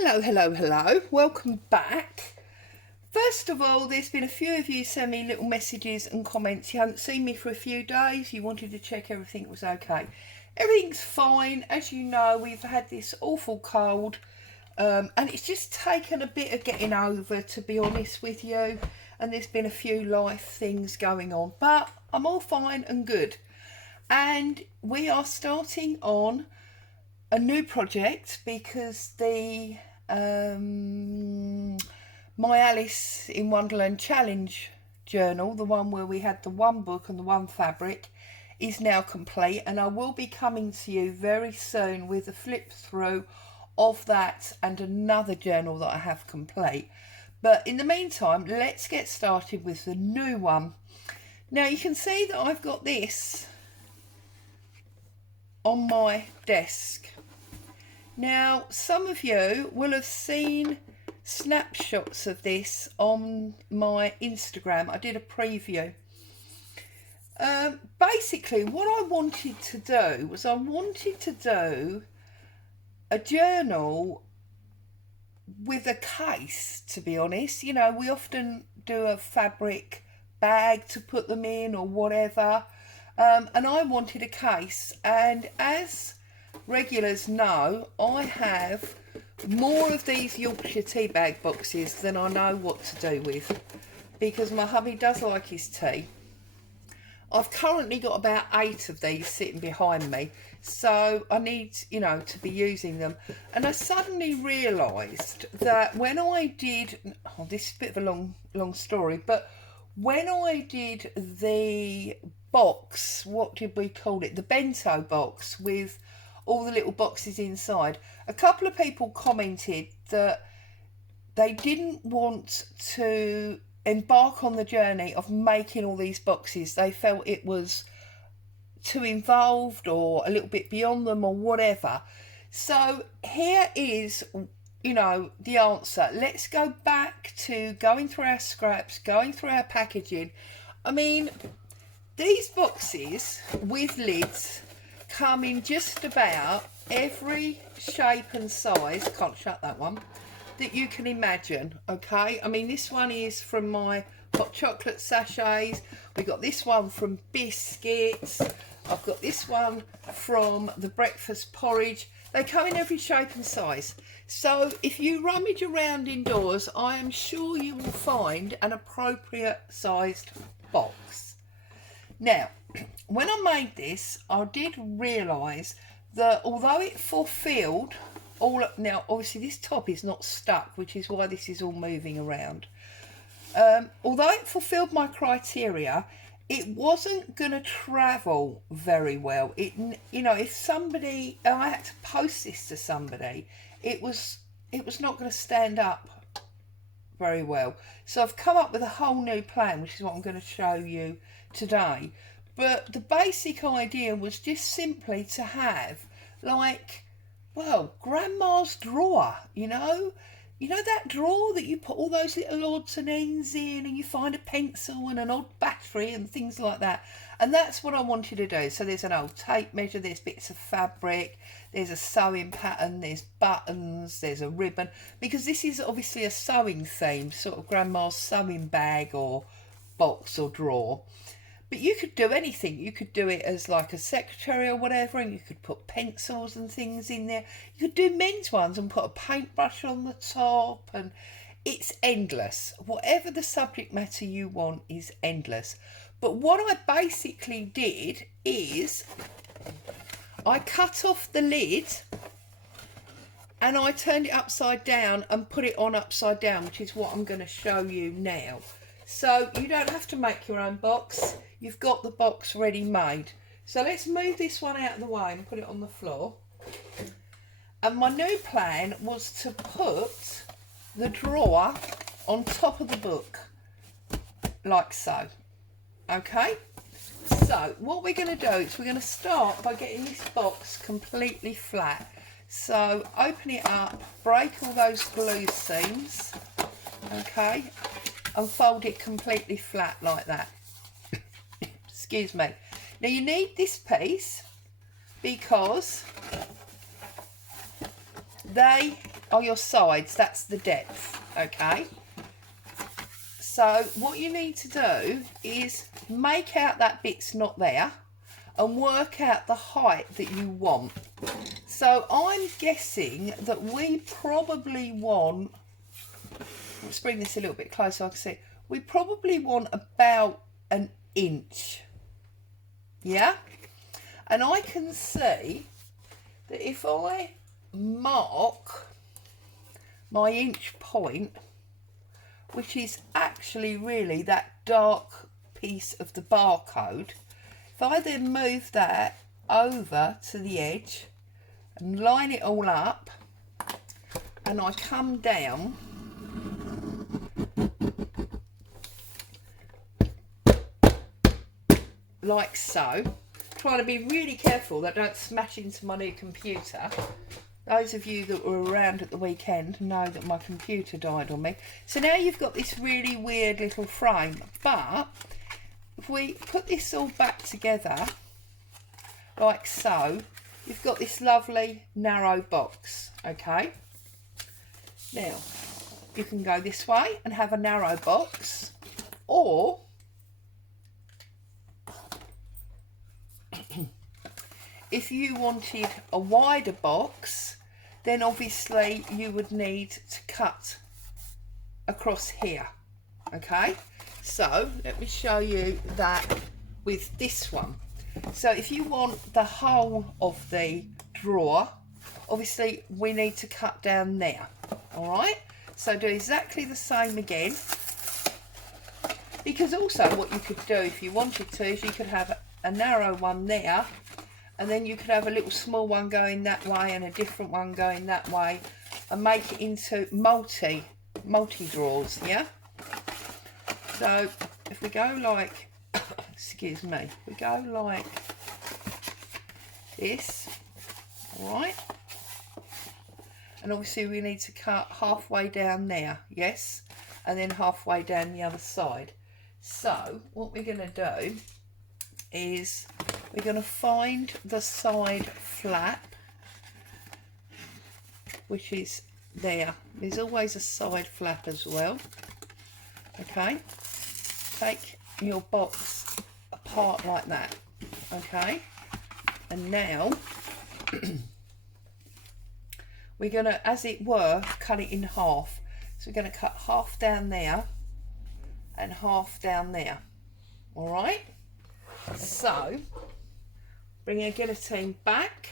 Hello, hello, hello. Welcome back. First of all, there's been a few of you send me little messages and comments. You haven't seen me for a few days. You wanted to check everything was okay. Everything's fine. As you know, we've had this awful cold and it's just taken a bit of getting over, to be honest with you. And there's been a few life things going on. But I'm all fine and good. And we are starting on a new project because the My Alice in Wonderland Challenge journal, the one where we had the one book and the one fabric, is now complete, and I will be coming to you very soon with a flip through of that and another journal that I have complete. But in the meantime, let's get started with the new one. Now you can see that I've got this on my desk. Now, some of you will have seen snapshots of this on my Instagram. I did a preview. Basically, what I wanted to do was I wanted to do a journal with a case, to be honest. You know, we often do a fabric bag to put them in or whatever. And I wanted a case, and as regulars know, I have more of these Yorkshire tea bag boxes than I know what to do with, because my hubby does like his tea. I've currently got about 8 of these sitting behind me, so I need, to be using them. And I suddenly realised that when I did, this is a bit of a long story, but when I did the box, what did we call it? The bento box with all the little boxes inside. A couple of people commented that they didn't want to embark on the journey of making all these boxes. They felt it was too involved or a little bit beyond them or whatever. So here is, the answer. Let's go back to going through our scraps, going through our packaging. I mean, these boxes with lids come in just about every shape and size, can't shut that one, that you can imagine, okay? I mean, this one is from my hot chocolate sachets. We got this one from biscuits. I've got this one from the breakfast porridge. They come in every shape and size. So if you rummage around indoors, I am sure you will find an appropriate sized box. Now, when I made this, I did realise that although it fulfilled now obviously this top is not stuck, which is why this is all moving around. Although it fulfilled my criteria, it wasn't going to travel very well. If somebody, I had to post this to somebody, it was not going to stand up very well. So I've come up with a whole new plan, which is what I'm going to show you today. But the basic idea was just simply to have, grandma's drawer, that drawer that you put all those little odds and ends in, and you find a pencil and an odd battery and things like that. And that's what I wanted to do. So there's an old tape measure, there's bits of fabric, there's a sewing pattern, there's buttons, there's a ribbon, because this is obviously a sewing theme, sort of grandma's sewing bag or box or drawer. But you could do anything. You could do it as like a secretary or whatever, and you could put pencils and things in there. You could do men's ones and put a paintbrush on the top, and it's endless. Whatever the subject matter you want is endless. But what I basically did is I cut off the lid and I turned it upside down and put it on upside down, which is what I'm going to show you now. So you don't have to make your own box. You've got the box ready made. So let's move this one out of the way and put it on the floor. And my new plan was to put the drawer on top of the book, like so. Okay? So what we're going to do is we're going to start by getting this box completely flat. So open it up, break all those glue seams, okay, and fold it completely flat like that. Excuse me. Now you need this piece because they are your sides. That's the depth, okay? So what you need to do is make out that bit's not there and work out the height that you want. So I'm guessing that we probably want, let's bring this a little bit closer so I can see, we probably want about an inch. Yeah? And I can see that if I mark my inch point, which is actually really that dark piece of the barcode, if I then move that over to the edge and line it all up, and I come down like so, trying to be really careful that I don't smash into my new computer. Those of you that were around at the weekend know that my computer died on me. So now you've got this really weird little frame, but if we put this all back together like so, you've got this lovely narrow box, okay? Now, you can go this way and have a narrow box, or if you wanted a wider box, then obviously you would need to cut across here, okay? So let me show you that with this one. So if you want the whole of the drawer, obviously we need to cut down there, all right? So do exactly the same again, because also what you could do if you wanted to is you could have a narrow one there, and then you could have a little small one going that way and a different one going that way, and make it into multi drawers, yeah? So if we go like, excuse me, we go like this, all right? And obviously we need to cut halfway down there, yes? And then halfway down the other side. So what we're going to do is we're going to find the side flap, which is there. There's always a side flap as well, okay? Take your box apart like that, okay? And now we're going to, as it were, cut it in half. So we're going to cut half down there and half down there, all right? So bring our guillotine back.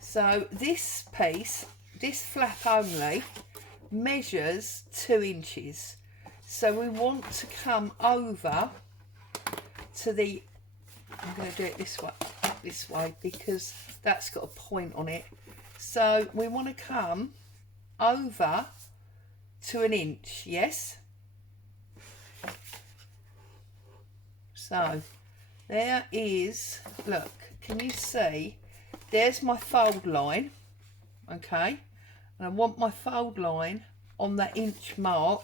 So this piece, this flap only, measures 2 inches. So we want to come over to the, I'm going to do it this way because that's got a point on it. So we want to come over to 1 inch, yes? So there is, look, can you see? There's my fold line, okay? And I want my fold line on that inch mark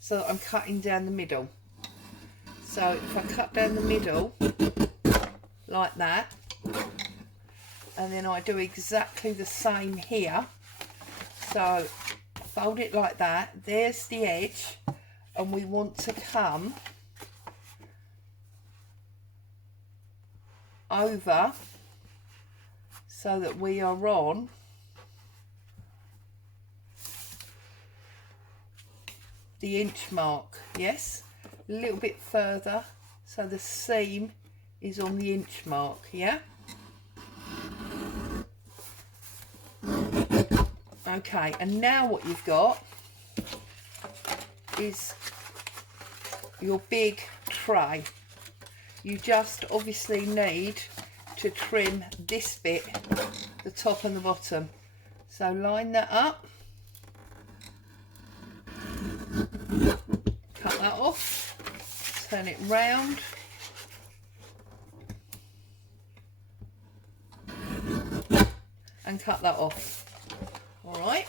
so that I'm cutting down the middle. So if I cut down the middle like that, and then I do exactly the same here. So fold it like that, there's the edge, and we want to come over so that we are on the inch mark, yes? A little bit further so the seam is on the inch mark, yeah? Okay, and now what you've got is your big tray. You just obviously need to trim this bit, the top and the bottom. So line that up, cut that off, turn it round, and cut that off. All right.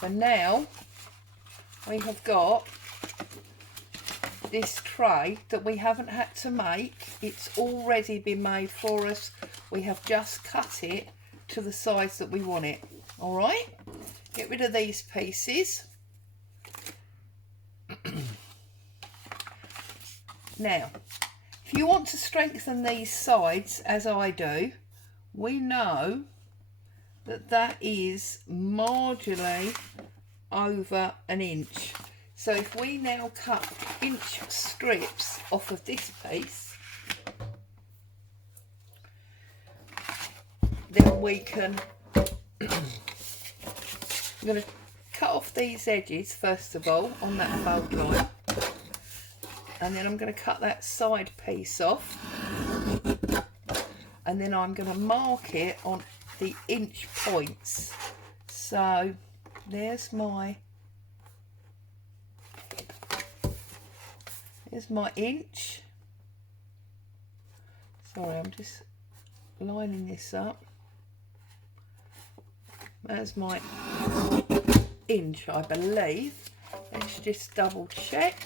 So now we have got this tray that we haven't had to make. It's already been made for us. We have just cut it to the size that we want it. All right, get rid of these pieces. Now, if you want to strengthen these sides, as I do, we know that that is marginally over an inch. So if we now cut inch strips off of this piece, then we can, I'm going to cut off these edges first of all on that fold line, and then I'm going to cut that side piece off, and then I'm going to mark it on the inch points. So there's my inch. Sorry, I'm just lining this up. There's my inch, I believe. Let's just double check.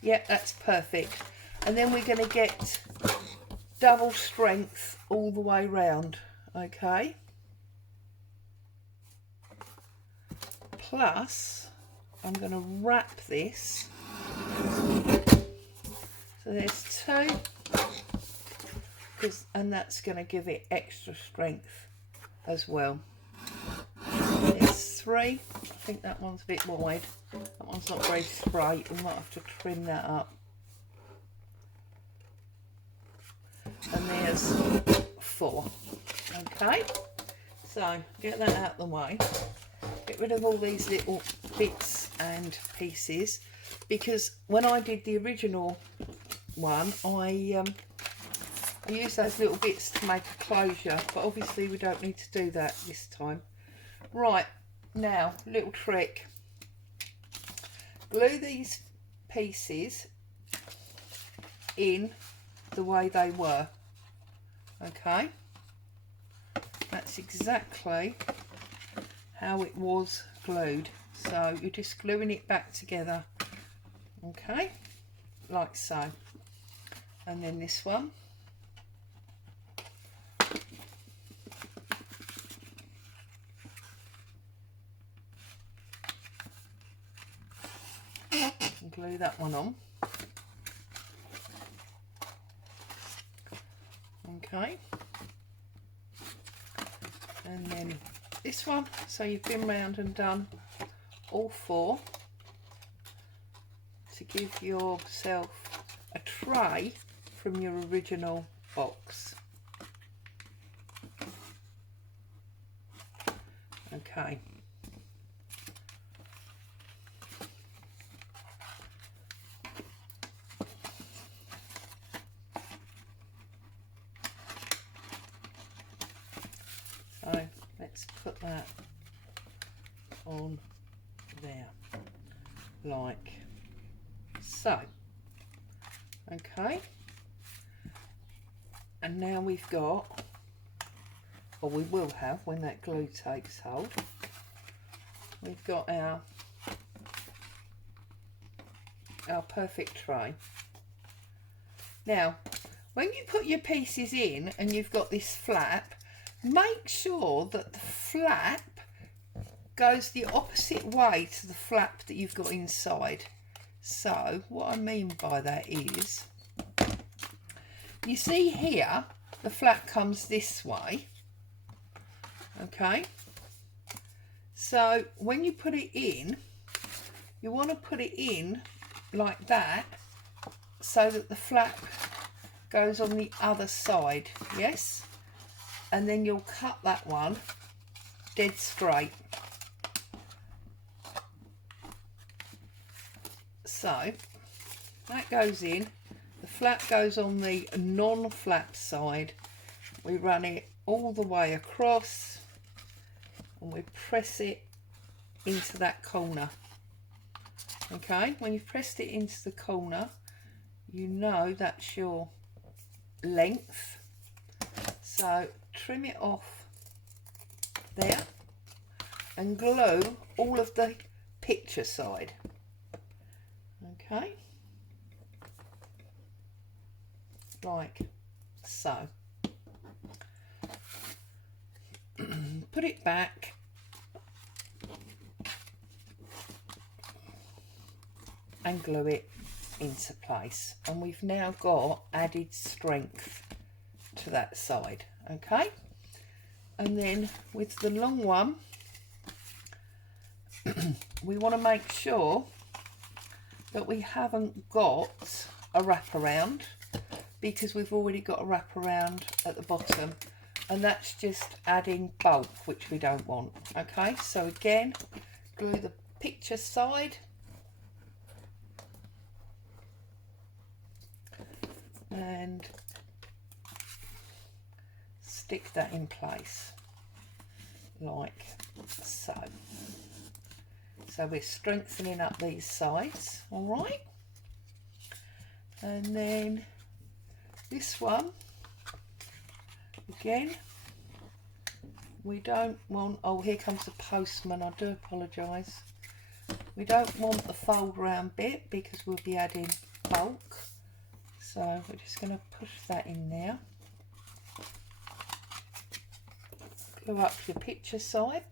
Yep, that's perfect. And then we're going to get double strength all the way round. Okay. Plus, I'm going to wrap this. So there's two, and that's going to give it extra strength as well. There's three. I think that one's a bit wide. That one's not very straight. We might have to trim that up. And there's four. Okay, so get that out of the way. Get rid of all these little bits and pieces, because when I did the original one, I used those little bits to make a closure, but obviously we don't need to do that this time. Right, now, little trick. Glue these pieces in the way they were. Okay, that's exactly how it was glued. So you're just gluing it back together, okay, like so. And then this one, and glue that one on. Okay, and then this one. So you've been round and done all four to give yourself a tray from your original box. Okay. So let's put that on there, like so. Okay, and now we've got, or we will have when that glue takes hold, we've got our perfect tray. Now, when you put your pieces in and you've got this flap, make sure that the flap goes the opposite way to the flap that you've got inside. So what I mean by that is, you see here the flap comes this way, okay, so when you put it in, you want to put it in like that so that the flap goes on the other side. Yes, and then you'll cut that one dead straight. So that goes in, the flap goes on the non-flap side. We run it all the way across and we press it into that corner. Okay, when you've pressed it into the corner, you know that's your length. So trim it off there and glue all of the picture side. Okay, like so. Put it back, and glue it into place, and we've now got added strength to that side. Okay, and then with the long one we want to make sure that we haven't got a wraparound, because we've already got a wraparound at the bottom, and that's just adding bulk, which we don't want. Okay, so again, glue the picture side and stick that in place like so. So we're strengthening up these sides, all right? And then this one, again, we don't want, oh, here comes the postman, I do apologise. We don't want the fold round bit because we'll be adding bulk. So we're just going to push that in there. Glue up your picture side.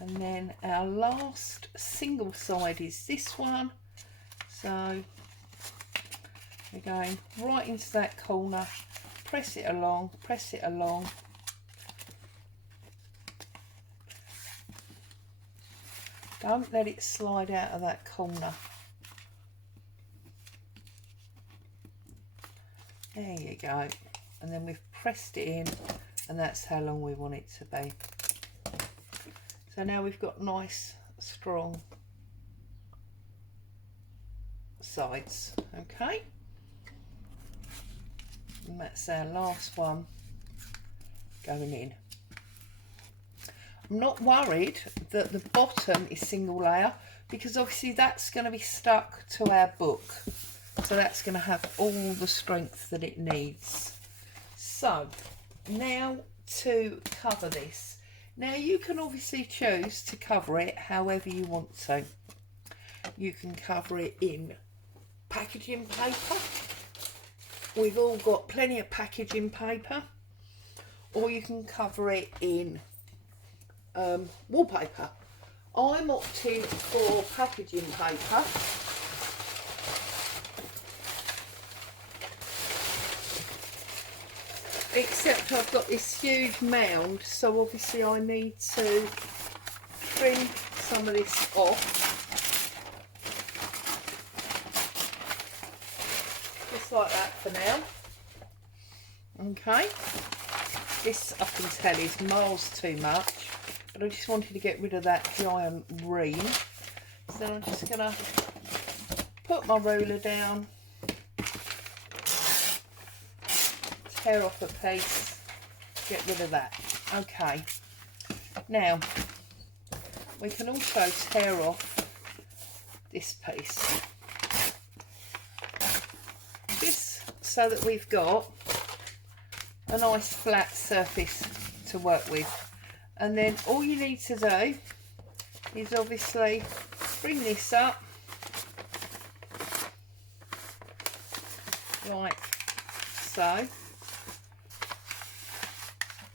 And then our last single side is this one. So we're going right into that corner, press it along, press it along. Don't let it slide out of that corner. There you go. And then we've pressed it in, and that's how long we want it to be. So now we've got nice, strong sides, okay? And that's our last one going in. I'm not worried that the bottom is single layer, because obviously that's going to be stuck to our book. So that's going to have all the strength that it needs. So now to cover this. Now you can obviously choose to cover it however you want to. You can cover it in packaging paper. We've all got plenty of packaging paper. Or you can cover it in wallpaper. I'm opting for packaging paper. Except I've got this huge mound, so obviously I need to trim some of this off. Just like that for now. Okay. This, I can tell, is miles too much, but I just wanted to get rid of that giant ream. So I'm just going to put my ruler down, tear off a piece, get rid of that. Okay, now we can also tear off this piece, just so that we've got a nice flat surface to work with. And then all you need to do is obviously bring this up like so.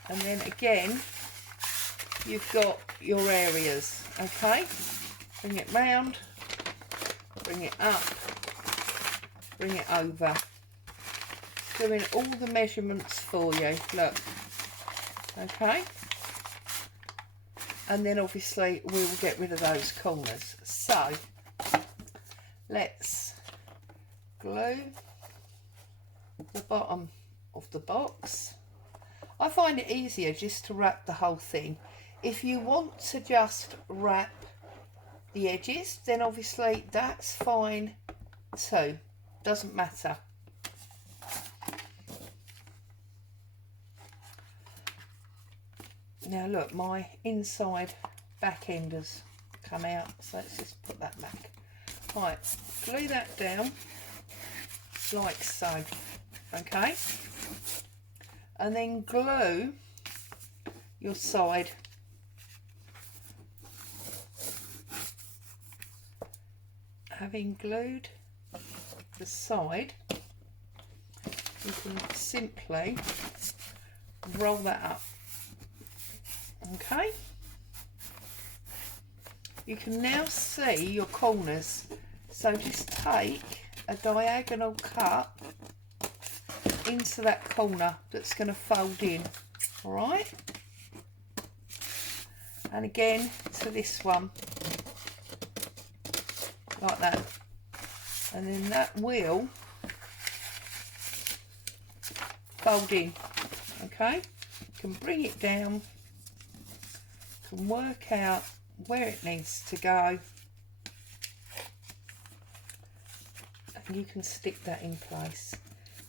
And then again, you've got your areas, okay? Bring it round, bring it up, bring it over. Doing all the measurements for you, look, okay? And then obviously we will get rid of those corners. So, let's glue the bottom of the box. I find it easier just to wrap the whole thing. If you want to just wrap the edges, then obviously that's fine too. Doesn't matter. Now look, my inside back end has come out, so let's just put that back. Right, glue that down like so, okay, and then glue your side. Having glued the side, you can simply roll that up, okay. You can now see your corners, so just take a diagonal cut into that corner that's going to fold in, all right, and again to this one like that, and then that will fold in, okay. You can bring it down, can work out where it needs to go, and you can stick that in place.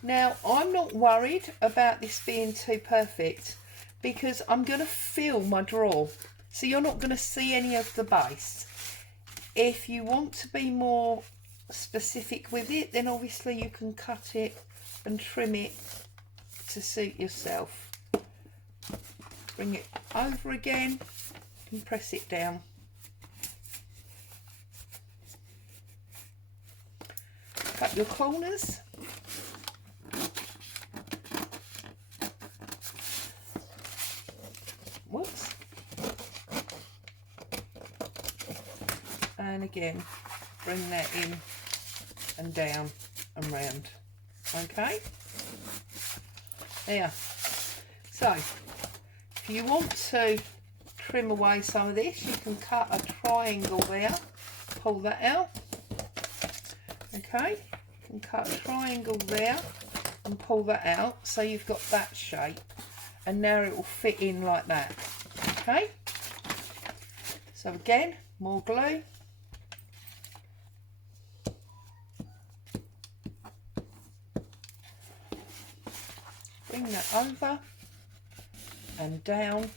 Now, I'm not worried about this being too perfect because I'm going to fill my drawer, so you're not going to see any of the base. If you want to be more specific with it, then obviously you can cut it and trim it to suit yourself. Bring it over again and press it down. Cut your corners. Whoops. And again, bring that in and down and round. Okay. There. So, if you want to trim away some of this, you can cut a triangle there, pull that out. Okay, you can cut a triangle there and pull that out, so you've got that shape, and now it will fit in like that. Okay, so again, more glue. Bring that over and down,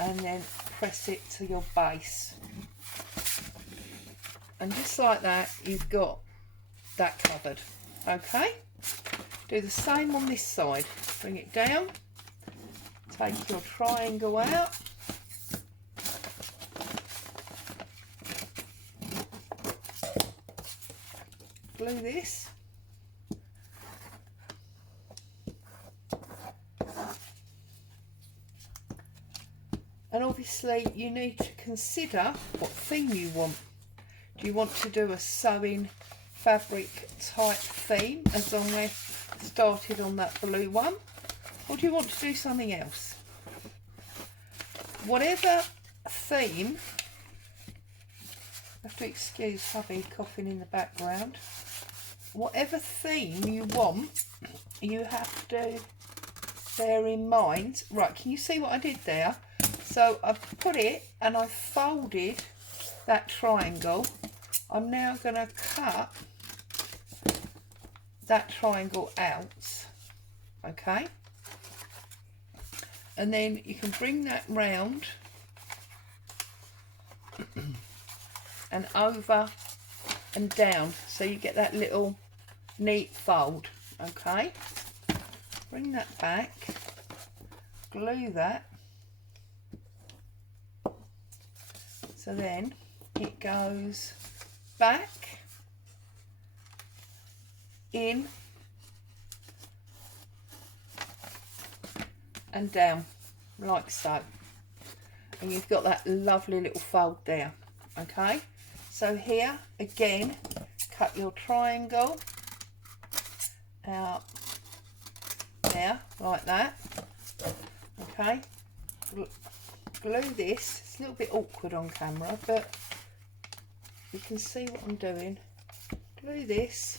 and then press it to your base, and just like that you've got that covered. Okay, do the same on this side. Bring it down, take your triangle out, glue this, and obviously you need to consider what theme you want. Do you want to do a sewing fabric type theme as I started on that blue one, or do you want to do something else? Whatever theme, I have to excuse hubby coughing in the background. Whatever theme you want, you have to bear in mind. Right, can you see what I did there? So I've put it and I've folded that triangle. I'm now going to cut that triangle out, okay, and then you can bring that round and over and down, so you get that little neat fold. Okay, bring that back, glue that, so then it goes back in and down like so, and you've got that lovely little fold there. Okay, so here again, cut your triangle out there like that. Okay, glue this. It's a little bit awkward on camera, but you can see what I'm doing. Glue this,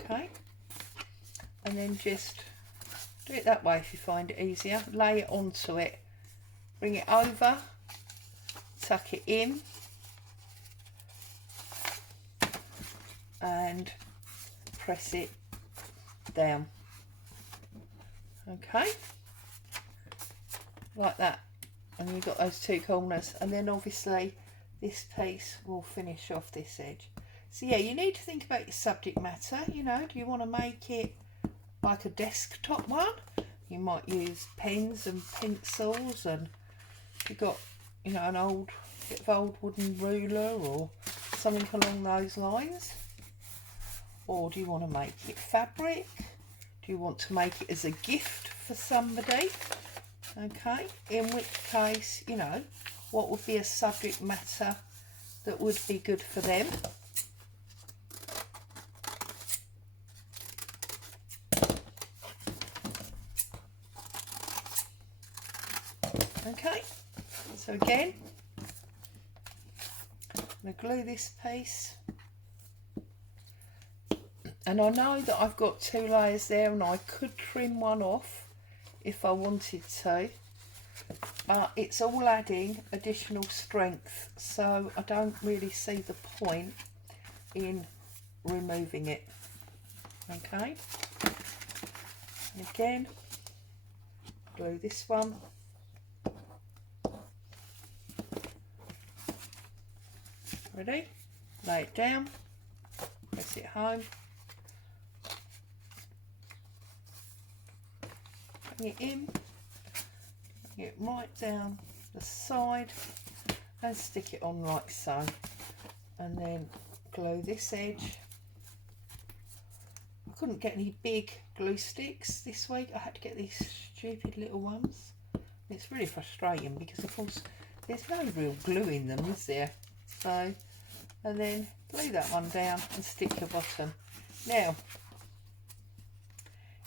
okay, and then just do it that way if you find it easier. Lay it onto it, bring it over, tuck it in, and press it down. Okay, like that, and you've got those two corners, and then obviously this piece will finish off this edge. So yeah, you need to think about your subject matter. You know, do you want to make it like a desktop one? You might use pens and pencils, and if you've got, you know, an old bit of old wooden ruler or something along those lines. Or do you want to make it fabric? Do you want to make it as a gift for somebody? Okay, in which case, you know, what would be a subject matter that would be good for them? Okay, so again, I'm going to glue this piece. And I know that I've got 2 layers there, and I could trim one off if I wanted to, but it's all adding additional strength, so I don't really see the point in removing it. Okay, and again, glue this one. Ready? Lay it down, press it home, bring it in, bring it right down the side and stick it on like so, and then glue this edge. I couldn't get any big glue sticks this week, I had to get these stupid little ones. It's really frustrating because of course there's no real glue in them, is there? So, and then glue that one down and stick your bottom. Now,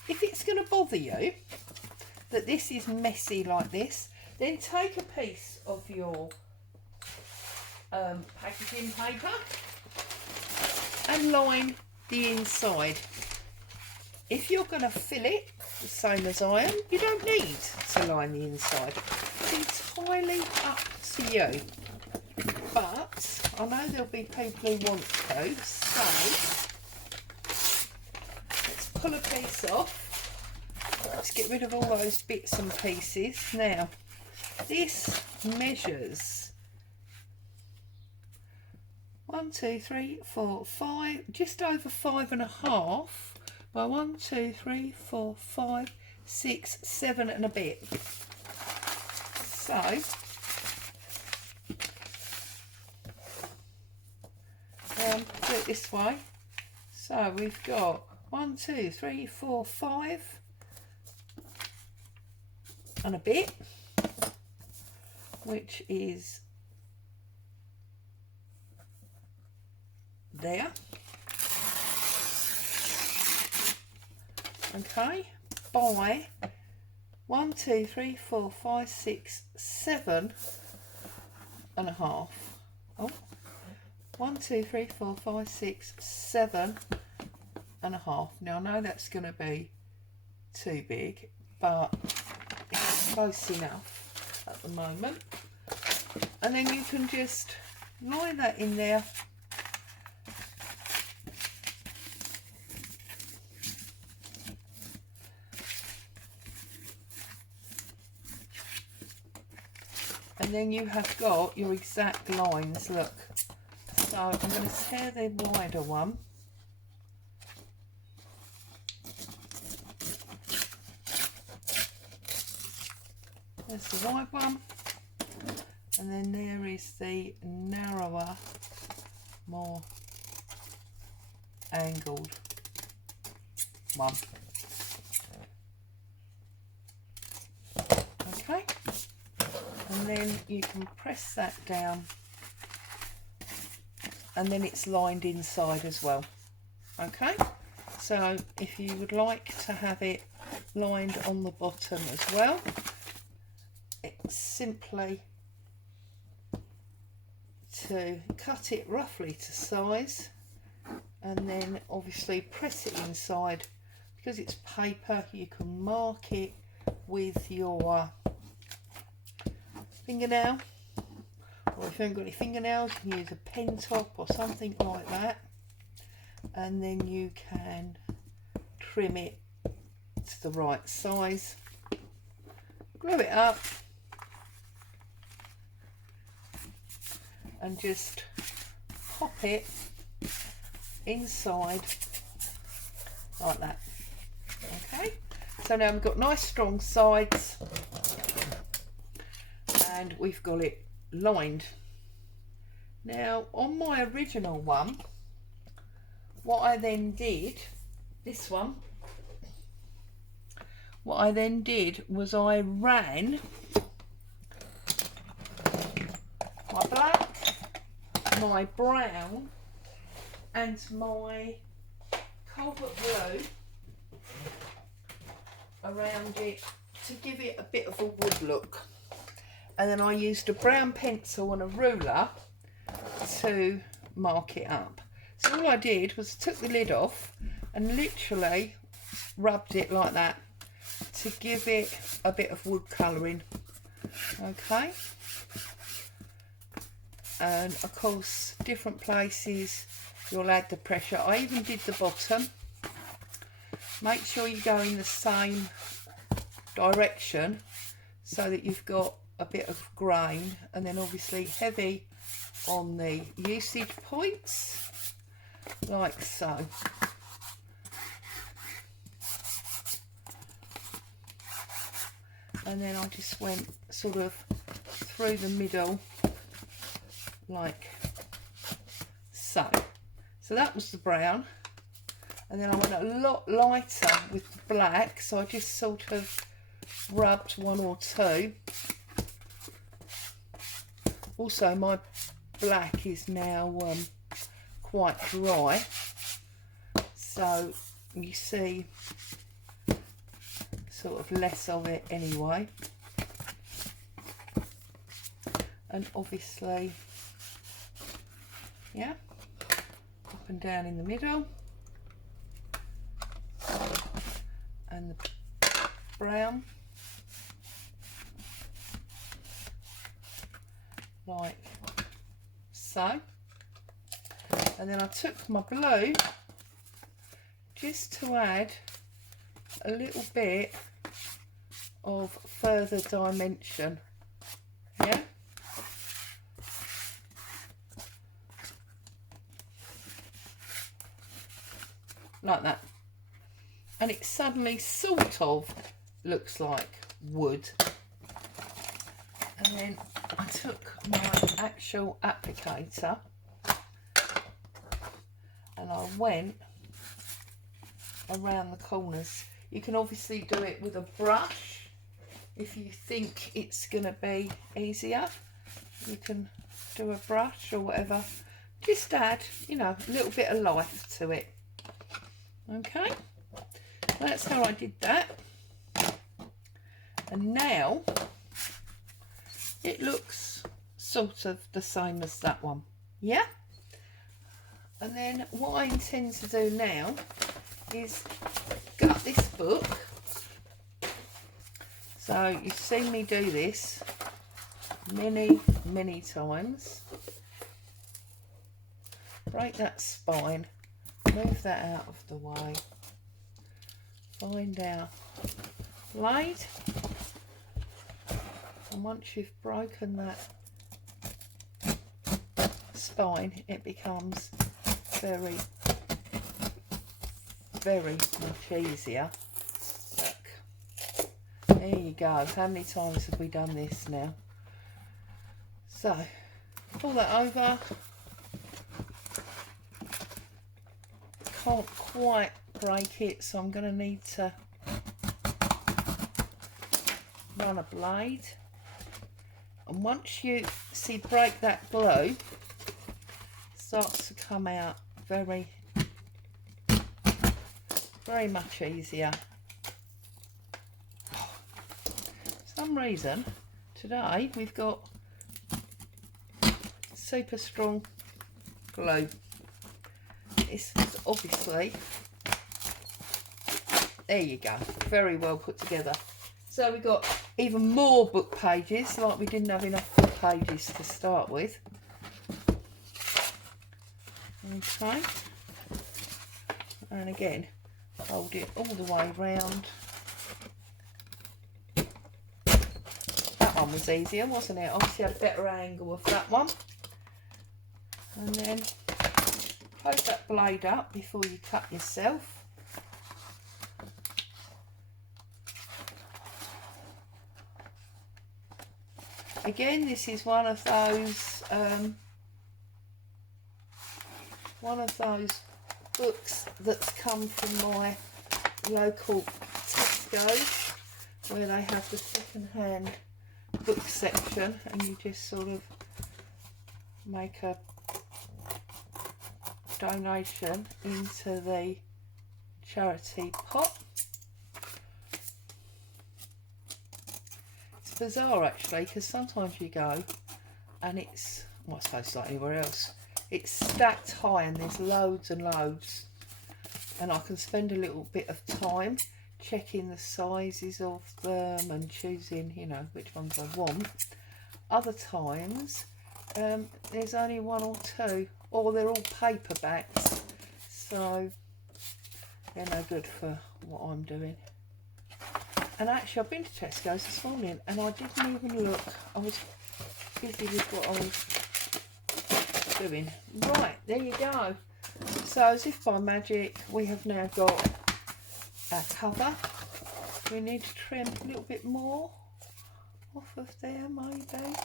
if it's going to bother you that this is messy like this, then take a piece of your packaging paper and line the inside. If you're going to fill it the same as I am, you don't need to line the inside. It's entirely up to you. But I know there'll be people who want to, so let's pull a piece off. Let's get rid of all those bits and pieces. Now, this measures 1, 2, 3, 4, 5, just over 5.5 by 1, 2, 3, 4, 5, 6, 7 and a bit. So do it this way. So we've got 1, 2, 3, 4, 5 and a bit, which is there. Okay, by 1, 2, 3, 4, 5, 6, 7 and a half. Oh, 1, 2, 3, 4, 5, 6, 7 and a half. Now I know that's going to be too big, but it's close enough at the moment. And then you can just line that in there. And then you have got your exact lines, look. So I'm going to tear the wider one. There's the wide one. And then there is the narrower, more angled one. Okay. And then you can press that down, and then it's lined inside as well. Okay, so if you would like to have it lined on the bottom as well, it's simply to cut it roughly to size, and then obviously press it inside. Because it's paper, you can mark it with your fingernail, or if you haven't got any fingernails, you can use a pen top or something like that, and then you can trim it to the right size, glue it up, and just pop it inside like that. Okay, so now we've got nice strong sides and we've got it lined. Now on my original one, what I then did, this one, what I then did was I ran my black, my brown and my cobalt blue around it to give it a bit of a wood look, and then I used a brown pencil and a ruler to mark it up. So all I did was took the lid off and literally rubbed it like that to give it a bit of wood colouring. Okay, and of course different places you'll add the pressure. I even did the bottom. Make sure you go in the same direction so that you've got a bit of grain, and then obviously heavy on the usage points like so. And then I just went sort of through the middle like so. So that was the brown, and then I went a lot lighter with the black, so I just sort of rubbed one or two. Also my black is now quite dry, so you see sort of less of it anyway. And obviously, yeah, up and down in the middle, and the brown like so. And then I took my blue just to add a little bit of further dimension, yeah. Like that, and it suddenly sort of looks like wood. And then I took my actual applicator and I went around the corners. You can obviously do it with a brush if you think it's going to be easier. You can do a brush or whatever. Just add, you know, a little bit of life to it. Okay, that's how I did that. And now it looks sort of the same as that one, yeah. And then what I intend to do now is gut this book. So you've seen me do this many times. Break that spine, move that out of the way, find our blade, and once you've broken that spine, it becomes very much easier. Look, there you go. How many times have we done this now? So pull that over. Can't quite break it, so I'm going to need to run a blade. And once you see break that blue, starts to come out very much easier. For some reason today we've got super strong glue. It's obviously, there you go, very well put together. So we've got even more book pages, like we didn't have enough book pages to start with. Okay, and again fold it all the way round. That one was easier, wasn't it? Obviously had a better angle of that one. And then close that blade up before you cut yourself. Again, this is one of those books that's come from my local Tesco, where they have the second-hand book section, and you just sort of make a donation into the charity pot. It's bizarre actually, because sometimes you go and it's, well, I suppose it's like anywhere else, it's stacked high and there's loads and loads, and I can spend a little bit of time checking the sizes of them and choosing, you know, which ones I want. Other times there's only one or two, or they're all paperbacks, so they're no good for what I'm doing. And actually I've been to Tesco's this morning and I didn't even look. I was busy with what I was doing. Right, there you go. So as if by magic, we have now got our cover. We need to trim a little bit more off of there, maybe.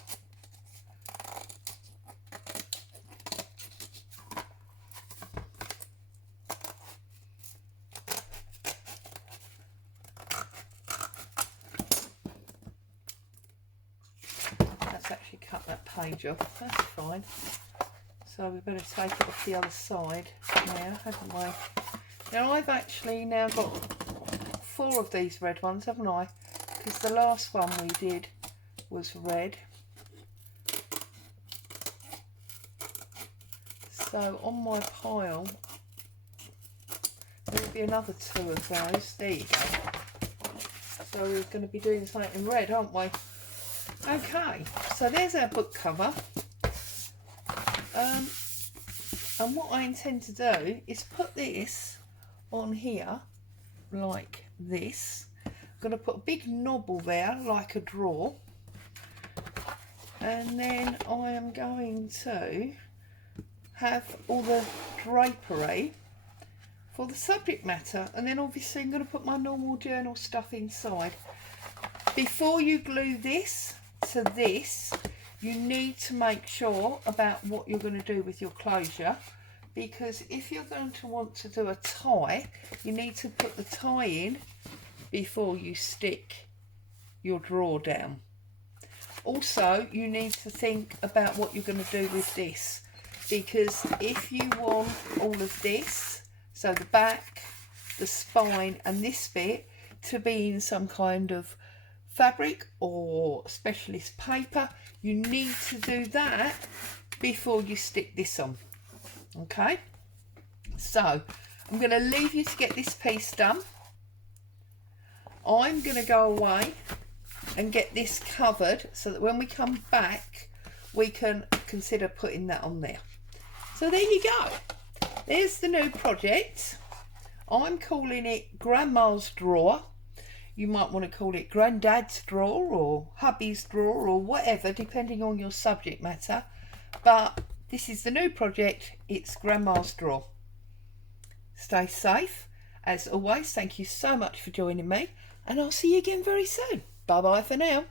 That's actually cut that page off, that's fine. So we better take it off the other side now, haven't we? Now I've actually now got 4 of these red ones, haven't I? Because the last one we did was red. So on my pile, there will be another 2 of those. There you go. So we're going to be doing something in red, aren't we? Okay, so there's our book cover. And what I intend to do is put this on here like this. I'm going to put a big knobble there like a drawer, and then I am going to have all the drapery for the subject matter, and then obviously I'm going to put my normal journal stuff inside. Before you glue this to this, you need to make sure about what you're going to do with your closure, because if you're going to want to do a tie, you need to put the tie in before you stick your drawer down. Also, you need to think about what you're going to do with this, because if you want all of this, so the back, the spine and this bit, to be in some kind of fabric or specialist paper, you need to do that before you stick this on. Okay, so I'm going to leave you to get this piece done. I'm going to go away and get this covered so that when we come back we can consider putting that on there. So there you go, there's the new project. I'm calling it Grandma's Drawer. You might want to call it Granddad's Drawer or Hubby's Drawer or whatever, depending on your subject matter. But this is the new project. It's Grandma's Drawer. Stay safe. As always, thank you so much for joining me, and I'll see you again very soon. Bye bye for now.